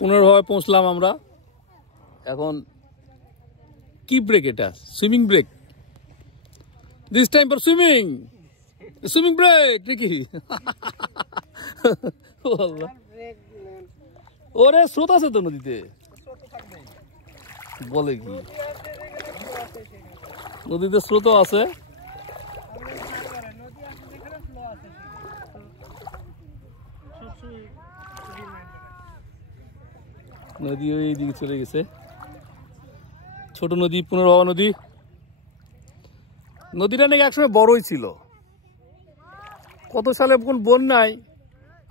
পুনর্ভাবে পৌঁছলাম আমরা। এখন কি ব্রেক এটা? Swimming break. This time for swimming. Swimming break নাকি? ওরে স্রোত আছে তো নদীতে। বলে কি নদীতে স্রোত আছে? নদী ওই দিকে চলে গেছে। ছোট নদী, পুনর্ভবা নদী। নদীটা নাকি একসময় বড়ই ছিল। কত সালে কোন বন্যায়,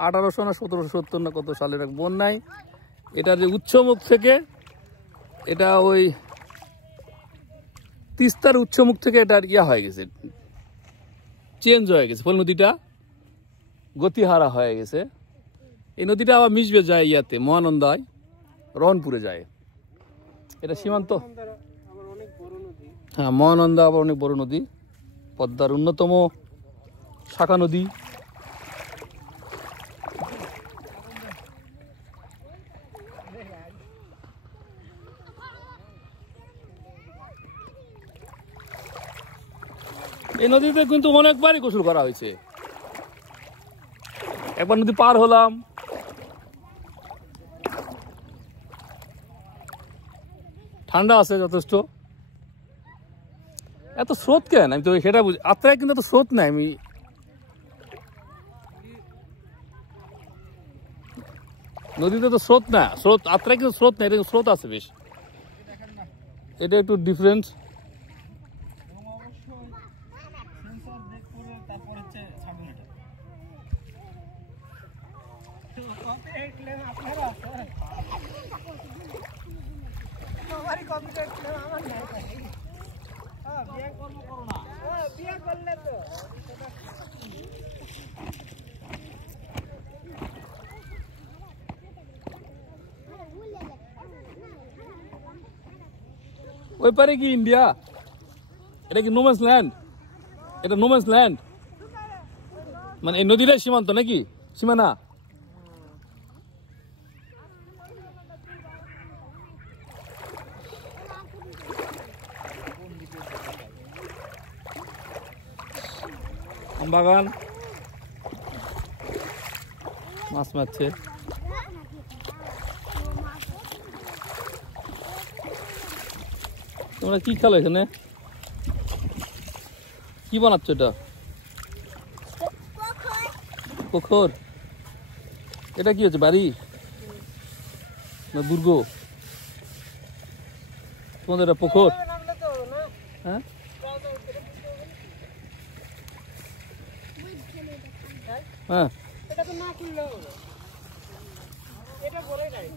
1800 না 1770 না কত সালের এক বন্যায় এটার যে উৎসমুখ থেকে, এটা ওই তিস্তার উৎসমুখ থেকে এটার হয়ে গেছে, চেঞ্জ হয়ে গেছে। ফলে নদীটা গতিহারা হয়ে গেছে। এই নদীটা আবার মিশবে যায় ইয়াতে, মহানন্দায়, রনপুরে যায়। এটা সীমান্ত। হ্যাঁ, মহানন্দা আবার অনেক বড় নদী, পদ্মার অন্যতম শাখা নদী। এই নদীতে কিন্তু অনেকবারই গোসল করা হয়েছে। একবার নদী পার হলাম, ঠান্ডা আছে যথেষ্ট। এত স্রোত কেন আমি তো সেটা বুঝি। আত্রায় কিন্তু এত স্রোত নাই। আমি নদীতে তো স্রোত না, স্রোত আত্রায় কিন্তু স্রোত নাই, এটা স্রোত আছে বেশ। এটা একটু ডিফারেন্স। ওই পারে কি ইন্ডিয়া? এটা কি নোম্যান্স ল্যান্ড? এটা নোম্যান্স ল্যান্ড মানে এই নদীটাই সীমান্ত নাকি সীমানা? বাগান, মাছ মারছে। তোমরা কি খেলো এখানে? কি বানাচ্ছ এটা? পুকুর। এটা কি হচ্ছে, বাড়ি না দুর্গ? তোমাদের এটা পুকুর? হ্যাঁ, হ্যাঁ, এটা তো না খুললে হবে। এটা বলে নাই।